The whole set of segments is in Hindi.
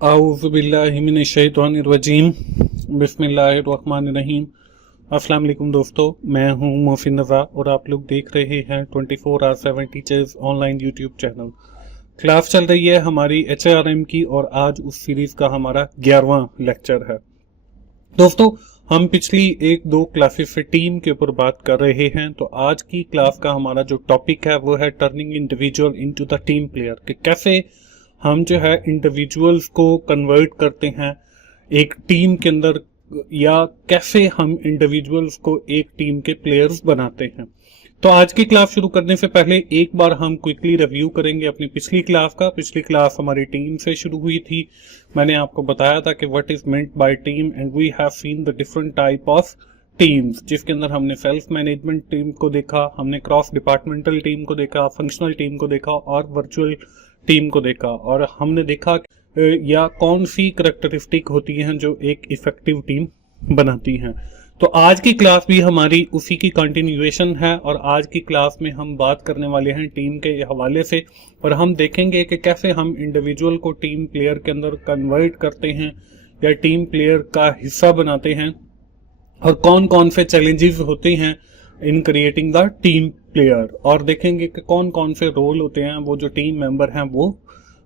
आऊज़ुबिल्लाहिमिनश्शैतानिर्रजीम बिस्मिल्लाहिर्रहमानिर्रहीम। अस्सलाम वालेकुम दोस्तों, मैं हूं मोहसिन रज़ा और आप लोग देख रहे हैं 24/7 teachers online YouTube channel. Class चल रही है हमारी HRM की और आज उस सीरीज का हमारा 11वां लेक्चर है। दोस्तों, हम पिछली एक दो क्लासेस से टीम के ऊपर बात कर रहे हैं, तो आज की क्लास का हमारा जो टॉपिक है वो है turning individual into the team player, कि कैसे हम जो है इंडिविजुअल्स को कन्वर्ट करते हैं एक टीम के अंदर, या कैसे हम इंडिविजुअल्स को एक टीम के प्लेयर्स बनाते हैं। तो आज की क्लास शुरू करने से पहले एक बार हम क्विकली रिव्यू करेंगे अपनी पिछली क्लास का। पिछली क्लास हमारी टीम से शुरू हुई थी। मैंने आपको बताया था कि what is meant by team and we have seen the different type of teams, जिसके अंदर हमने सेल्फ मैनेजमेंट टीम को देखा, हमने क्रॉस डिपार्टमेंटल टीम को देखा, फंक्शनल टीम को देखा और वर्चुअल टीम को देखा, और हमने देखा या कौन सी करैक्टरिस्टिक होती हैं जो एक इफेक्टिव टीम बनाती हैं। तो आज की क्लास भी हमारी उसी की कंटिन्यूएशन है और आज की क्लास में हम बात करने वाले हैं टीम के हवाले से, और हम देखेंगे कि कैसे हम इंडिविजुअल को टीम प्लेयर के अंदर कन्वर्ट करते हैं या टीम प्लेयर का हिस्सा बनाते हैं, और कौन कौन से चैलेंजेस होते हैं in creating the team player, और देखेंगे कि कौन कौन से रोल होते हैं वो जो टीम मेंबर हैं वो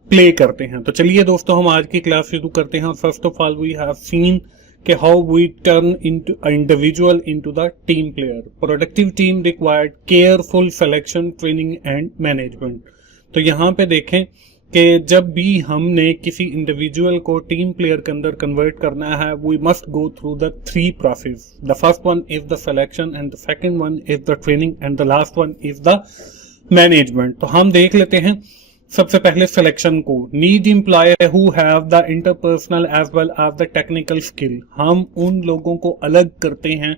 प्ले करते हैं। तो चलिए दोस्तों, हम आज की क्लास शुरू करते हैं। और first of all we have seen कि how we turn into individual into the team player. Productive team required careful selection, training and management. तो यहाँ पे देखें कि जब भी हमने किसी इंडिविजुअल को टीम प्लेयर के अंदर कन्वर्ट करना है, we must go through the 3 process. The first one is the selection and the second one is the training and the last one is the management. तो हम देख लेते हैं सबसे पहले सिलेक्शन को। Need employ who have the interpersonal as well as the technical skill. हम उन लोगों को अलग करते हैं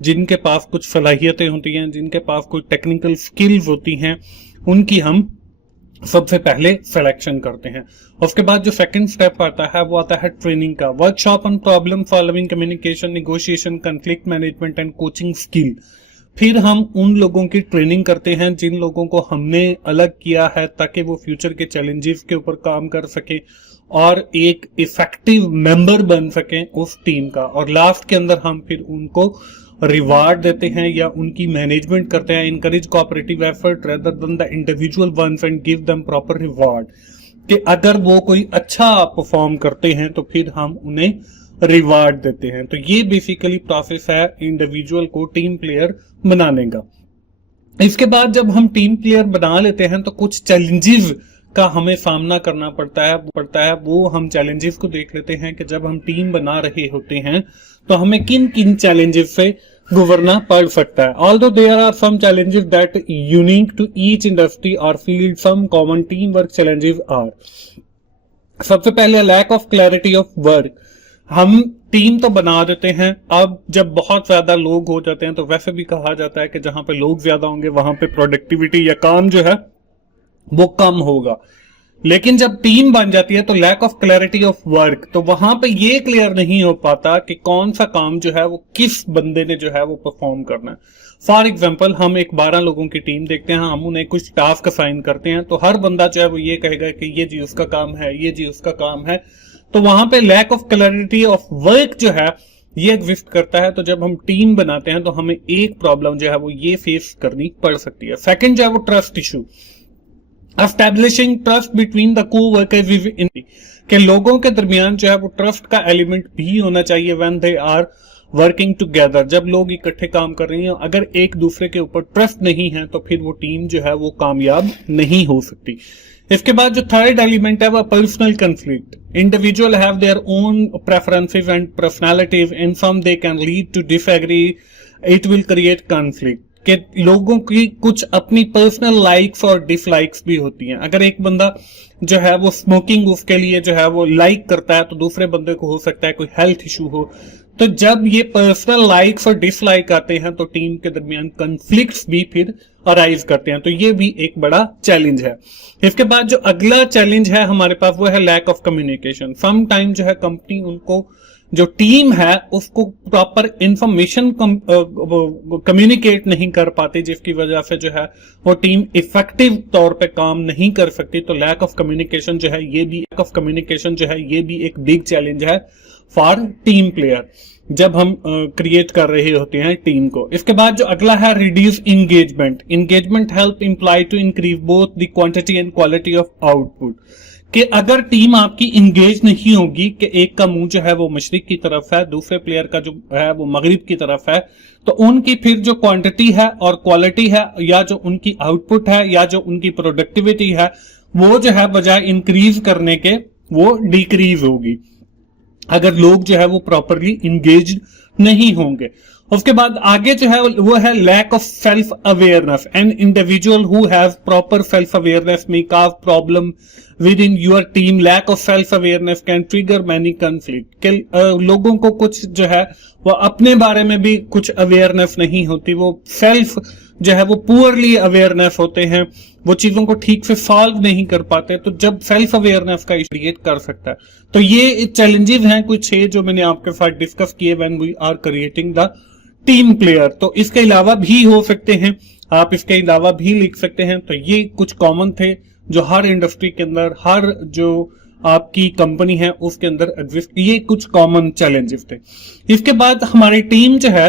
जिनके पास कुछ सलाहियतें होती हैं, जिनके पास कोई टेक्निकल स्किल्स होती हैं, उनकी हम सबसे पहले सिलेक्शन करते हैं। उसके बाद जो सेकंड स्टेप आता है वो आता है ट्रेनिंग का। Workshop on problem solving, communication, negotiation, conflict management and coaching skill. फिर हम उन लोगों की ट्रेनिंग करते हैं जिन लोगों को हमने अलग किया है ताकि वो फ्यूचर के चैलेंजेस के ऊपर काम कर सके और एक इफेक्टिव मेंबर बन सकें उस टीम का। और लास्ट के अंदर हम फिर उनको रिवार्ड देते हैं या उनकी मैनेजमेंट करते हैं। Encourage cooperative effort rather than the individual ones and give them proper reward, कि अगर वो कोई अच्छा परफॉर्म करते हैं तो फिर हम उन्हें रिवार्ड देते हैं। तो ये बेसिकली प्रोसेस है इंडिविजुअल को टीम प्लेयर बनाने का। इसके बाद जब हम टीम प्लेयर बना लेते हैं तो कुछ चैलेंजेस का हमें सामना करना पड़ता है। वो हम चैलेंजेस को देख लेते हैं कि जब हम टीम बना रहे होते हैं तो हमें किन किन चैलेंजेस से गुजरना पड़ सकता है। Although there are some challenges that unique to each industry और field, some common team work challenges are. सबसे पहले lack of clarity of work. हम टीम तो बना देते हैं, अब जब बहुत ज्यादा लोग हो जाते हैं तो वैसे भी कहा जाता है कि जहां पे लोग ज्यादा होंगे वहां पे प्रोडक्टिविटी या काम जो है वो कम होगा। लेकिन जब टीम बन जाती है तो lack of clarity of work, तो वहां पे ये क्लियर नहीं हो पाता कि कौन सा काम जो है वो किस बंदे ने जो है वो परफॉर्म करना है। फॉर एग्जाम्पल, हम एक 12 लोगों की टीम देखते हैं, हम उन्हें कुछ टास्क असाइन करते हैं, तो हर बंदा जो है वो ये कहेगा कि ये जी उसका काम है, ये जी उसका काम है। तो वहां पे lack of clarity of work जो है ये एग्जिस्ट करता है। तो जब हम टीम बनाते हैं तो हमें एक प्रॉब्लम जो है वो ये फेस करनी पड़ सकती है। सेकंड जो है वो trust issue. Establishing trust between the co-workers is in, के लोगों के दरमियान जो है वो ट्रस्ट का एलिमेंट भी होना चाहिए when they are working together. जब लोग इकट्ठे काम कर रहे हैं, अगर एक दूसरे के ऊपर ट्रस्ट नहीं है तो फिर वो टीम जो है वो कामयाब नहीं हो सकती। इसके बाद जो थर्ड एलिमेंट है वो personal conflict. Individual have their own preferences and personalities, in some they can lead to disagree, it will create conflict. कि लोगों की कुछ अपनी पर्सनल लाइक्स और डिसलाइक्स भी होती हैं। अगर एक बंदा जो है वो स्मोकिंग उसके लिए जो है वो लाइक करता है तो दूसरे बंदे को हो सकता है कोई हेल्थ इशू हो। तो जब ये पर्सनल लाइक्स और डिसलाइक आते हैं तो टीम के दरमियान कॉन्फ्लिक्ट्स भी फिर अराइज करते हैं। तो ये भी एक बड़ा चैलेंज है। इसके बाद जो अगला चैलेंज है हमारे पास वो है lack of communication. Some time जो है कंपनी उनको जो टीम है उसको प्रॉपर इंफॉर्मेशन कम्युनिकेट नहीं कर पाती, जिसकी वजह से जो है वो टीम इफेक्टिव तौर पे काम नहीं कर सकती। तो लैक ऑफ कम्युनिकेशन जो है ये भी एक बिग चैलेंज है फॉर टीम प्लेयर जब हम क्रिएट कर रहे होते हैं टीम को। इसके बाद जो अगला है reduce engagement help employee to increase both the quantity and quality of output. कि अगर टीम आपकी इंगेज नहीं होगी, कि एक का मुंह जो है वो मशरिक की तरफ है, दूसरे प्लेयर का जो है वो मगरिब की तरफ है, तो उनकी फिर जो क्वांटिटी है और क्वालिटी है, या जो उनकी आउटपुट है, या जो उनकी प्रोडक्टिविटी है, वो जो है बजाय इंक्रीज करने के वो डिक्रीज होगी अगर लोग जो है वो प्रॉपरली इंगेज नहीं होंगे। उसके बाद आगे जो है वो है lack of self awareness. An individual who have proper self awareness may cause problem within your team. Lack of self awareness can trigger many conflict. लोगों को कुछ जो है वो अपने बारे में भी कुछ अवेयरनेस नहीं होती, वो सेल्फ जो है वो पुअरली अवेयरनेस होते हैं, वो चीजों को ठीक से सॉल्व नहीं कर पाते। तो जब सेल्फ अवेयरनेस का इशू क्रिएट कर सकता है। तो ये चैलेंजेस हैं कुछ 6 जो मैंने आपके साथ डिस्कस किए when we are creating the team player. तो इसके अलावा भी हो सकते हैं, आप इसके अलावा भी लिख सकते हैं। तो ये कुछ कॉमन थे जो हर इंडस्ट्री के अंदर, हर जो आपकी कंपनी है उसके अंदर एग्जिस्ट, ये कुछ कॉमन चैलेंजेस थे। इसके बाद हमारी टीम जो है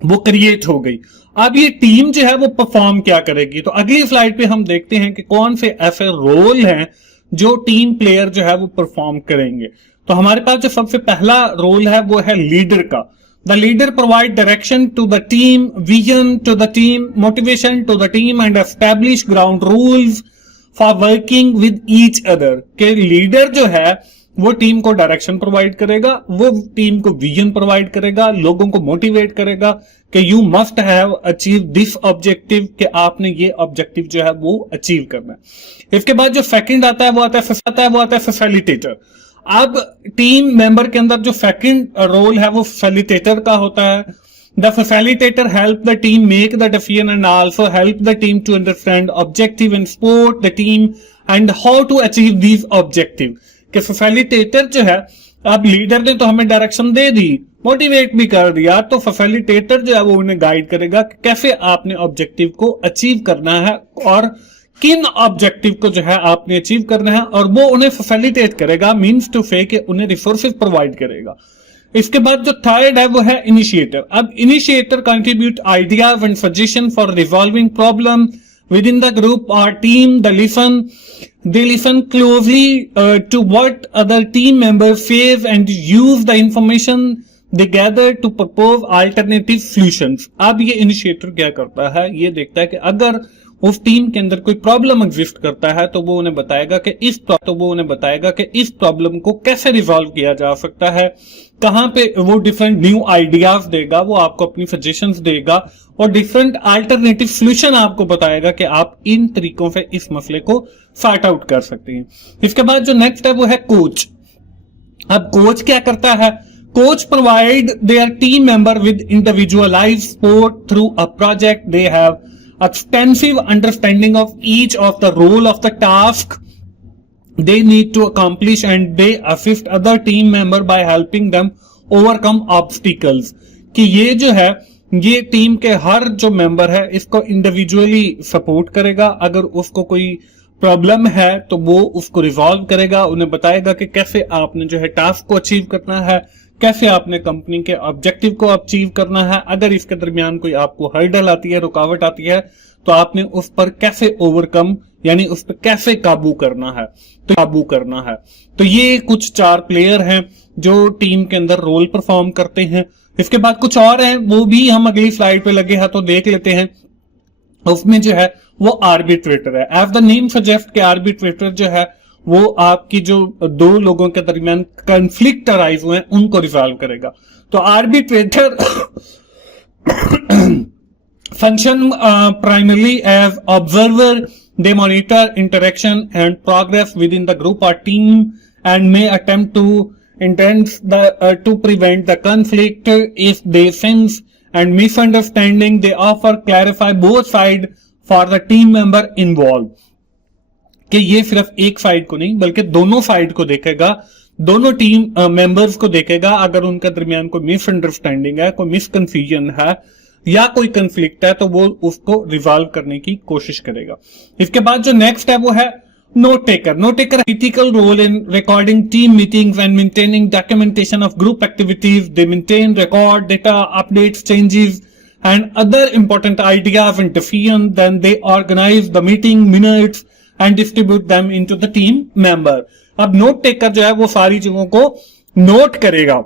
वो क्रिएट हो गई। अब ये टीम जो है वो परफॉर्म क्या करेगी, तो अगली स्लाइड पे हम देखते हैं कि कौन से ऐसे रोल हैं जो टीम प्लेयर जो है वो परफॉर्म करेंगे। तो हमारे पास जो सबसे पहला रोल है वो है लीडर का। The leader provide direction to the team, vision to the team, motivation to the team and establish ground rules for working with each other। के लीडर जो है वो टीम को डायरेक्शन प्रोवाइड करेगा, वो टीम को विजन प्रोवाइड करेगा, लोगों को मोटिवेट करेगा कि you must have achieve this objective, कि आपने ये ऑब्जेक्टिव जो है वो अचीव करना है। इसके बाद जो सेकंड आता है वो आता है फैसिलिटेटर। अब टीम मेंबर के अंदर जो सेकंड रोल है वो फैसिलिटेटर का होता है। The facilitator help the team make the decision and also help the team to understand objective and support the team and how to achieve this objective. कि फैसिलिटेटर जो है, अब लीडर ने तो हमें डायरेक्शन दे दी, मोटिवेट भी कर दिया, तो फैसिलिटेटर जो है वो उन्हें गाइड करेगा कि कैसे आपने ऑब्जेक्टिव को अचीव करना है और किन ऑब्जेक्टिव को जो है आपने अचीव करना है, और वो उन्हें फैसिलिटेट करेगा, मींस टू से कि उन्हें रिसोर्सेज प्रोवाइड करेगा। इसके बाद जो थर्ड है वो है इनिशिएटर। अब initiator contribute ideas and suggestion for resolving problem within the group or team. They listen closely to what other team members face and use the information they gather to propose alternative solutions। अब ये इनिशिएटर क्या करता है, ये देखता है कि अगर उस टीम के अंदर कोई प्रॉब्लम एग्जिस्ट करता है तो वो उन्हें बताएगा कि इस प्रॉब्लम को कैसे रिजॉल्व किया जा सकता है, कहां पे वो डिफरेंट न्यू आइडियाज देगा, वो आपको अपनी सजेशंस देगा और डिफरेंट अल्टरनेटिव सॉल्यूशन आपको बताएगा कि आप इन तरीकों से इस मसले को सॉर्ट आउट कर सकते हैं। इसके बाद जो नेक्स्ट है वो है कोच। अब कोच क्या करता है, coach provide their team member with individualised support through a project. They have extensive understanding of each of the role of the task they need to accomplish and they assist other team member by helping them overcome obstacles। कि ये जो है ये टीम के हर जो मेंबर है इसको इंडिविजुअली सपोर्ट करेगा, अगर उसको कोई प्रॉब्लम है तो वो उसको रिजॉल्व करेगा, उन्हें बताएगा कि कैसे आपने जो है टास्क को अचीव करना है, कैसे आपने कंपनी के ऑब्जेक्टिव को अचीव करना है। अगर इसके दरमियान कोई आपको हर्डल आती है, रुकावट आती है, तो आपने उस पर कैसे ओवरकम यानी उस पर कैसे काबू करना है। तो ये कुछ 4 प्लेयर हैं जो टीम के अंदर रोल परफॉर्म करते हैं। इसके बाद कुछ और हैं, वो भी हम अगली स्लाइड पे लगे हैं तो देख लेते हैं। उसमें जो है वो आर्बिट्रेटर है। एज द नेम सजेस्ट के आर्बिट्रेटर जो है वो आपकी जो 2 लोगों के दरमियान कॉन्फ्लिक्ट अराइज हुए हैं उनको रिजॉल्व करेगा। तो arbitrator function primarily as observer. They monitor interaction and progress within the group और team and may attempt to prevent the conflict if they sense and misunderstanding. They offer clarify both side for the team member involved। कि ये सिर्फ एक साइड को नहीं बल्कि दोनों साइड को देखेगा दोनों टीम मेंबर्स को देखेगा, अगर उनके दरमियान कोई मिसअंडरस्टैंडिंग है, कोई मिसकंफ्यूजन है या कोई कंफ्लिक्ट है, तो वो उसको रिजॉल्व करने की कोशिश करेगा। इसके बाद जो नेक्स्ट है वो है note taker. Note taker critical role in recording team meetings and maintaining documentation of group activities. They maintain, record data, updates, changes and other important ideas and decisions. Then they organize the meeting minutes and distribute them into the team member. अब नोट टेकर जो है वो सारी चीजों को नोट करेगा।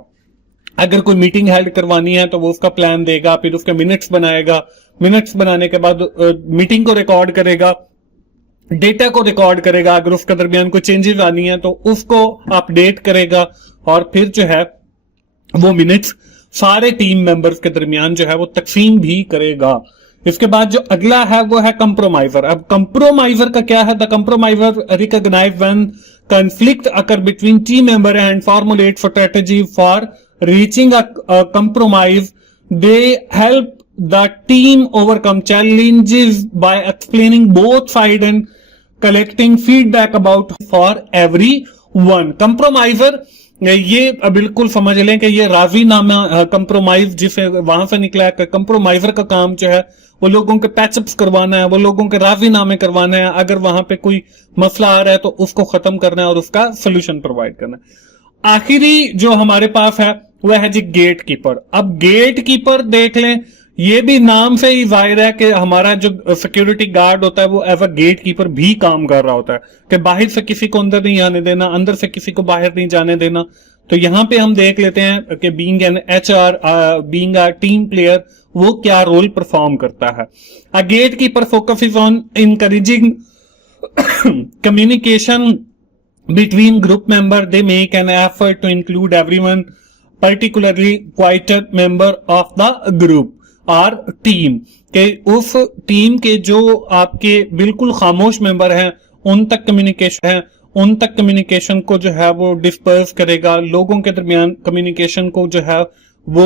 अगर कोई मीटिंग हेल्ड करवानी है तो वो उसका प्लान देगा, फिर उसके मिनट्स बनाएगा, मिनट्स बनाने के बाद मीटिंग को रिकॉर्ड करेगा, डेटा को रिकॉर्ड करेगा, अगर उसके दरमियान कोई चेंजेस आनी है तो उसको अपडेट करेगा, और फिर जो है वो मिनट्स सारे टीम मेंबर्स के दरमियान जो है वो तकसीम भी करेगा। इसके बाद जो अगला है वो है कंप्रोमाइजर। अब कंप्रोमाइजर का क्या है? The compromiser recognize when conflict occur between team member and formulate strategy for reaching a compromise. They help the team overcome challenges by explaining both sides and collecting feedback about for everyone. Compromiser ये बिल्कुल समझ लें कि ये राजीनामा कंप्रोमाइज जिसे वहां से निकला है। कंप्रोमाइजर का काम जो है वो लोगों के पैचअप्स करवाना है, वो लोगों के राजीनामे करवाना है, अगर वहां पे कोई मसला आ रहा है तो उसको खत्म करना है और उसका सोल्यूशन प्रोवाइड करना है। आखिरी जो हमारे पास है वह है जी गेट कीपर। अब गेट कीपर देख लें, ये भी नाम से ही जाहिर है कि हमारा जो सिक्योरिटी गार्ड होता है वो एज अ गेट कीपर भी काम कर रहा होता है कि बाहर से किसी को अंदर नहीं आने देना, अंदर से किसी को बाहर नहीं जाने देना। तो यहां पे हम देख लेते हैं कि being an HR, being a team player, वो क्या रोल परफॉर्म करता है। A gate keeper focuses on encouraging communication between group member. They make an effort to include everyone, particularly quieter member of the group और टीम के उस टीम के जो आपके बिल्कुल खामोश मेंबर हैं उन तक कम्युनिकेशन को जो है वो डिस्पर्स करेगा, लोगों के दरमियान कम्युनिकेशन को जो है वो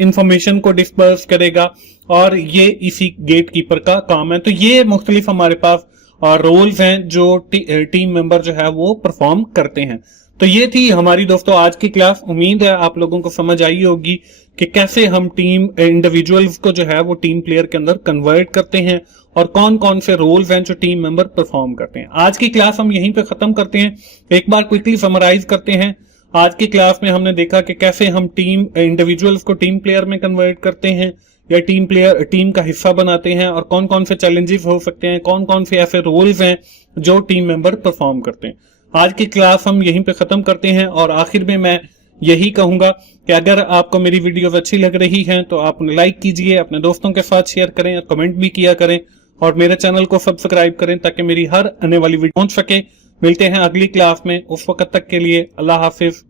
इंफॉर्मेशन को डिस्पर्स करेगा, और ये इसी गेट कीपर का काम है। तो ये मुख्तलिफ हमारे पास रोल्स हैं जो टीम मेंबर जो है वो परफॉर्म करते हैं। तो ये थी हमारी दोस्तों आज की क्लास। उम्मीद है आप लोगों को समझ आई होगी कि कैसे हम टीम इंडिविजुअल्स को जो है वो टीम प्लेयर के अंदर कन्वर्ट करते हैं और कौन कौन से रोल्स हैं जो टीम मेंबर परफॉर्म करते हैं। आज की क्लास हम यहीं पे खत्म करते हैं। एक बार क्विकली समराइज करते हैं। आज की क्लास में हमने देखा कि कैसे हम टीम इंडिविजुअल्स को टीम प्लेयर में कन्वर्ट करते हैं या टीम का हिस्सा बनाते हैं, और कौन कौन से चैलेंजेस हो सकते हैं, कौन कौन से ऐसे रोल्स हैं जो टीम मेंबर परफॉर्म करते हैं। आज की क्लास हम यहीं पे खत्म करते हैं, और आखिर में मैं यही कहूंगा कि अगर आपको मेरी वीडियोस अच्छी लग रही हैं तो आप लाइक कीजिए, अपने दोस्तों के साथ शेयर करें, कमेंट भी किया करें, और मेरे चैनल को सब्सक्राइब करें ताकि मेरी हर आने वाली वीडियो पहुंच सके। मिलते हैं अगली क्लास में, उस वक्त तक के लिए अल्लाह हाफिज।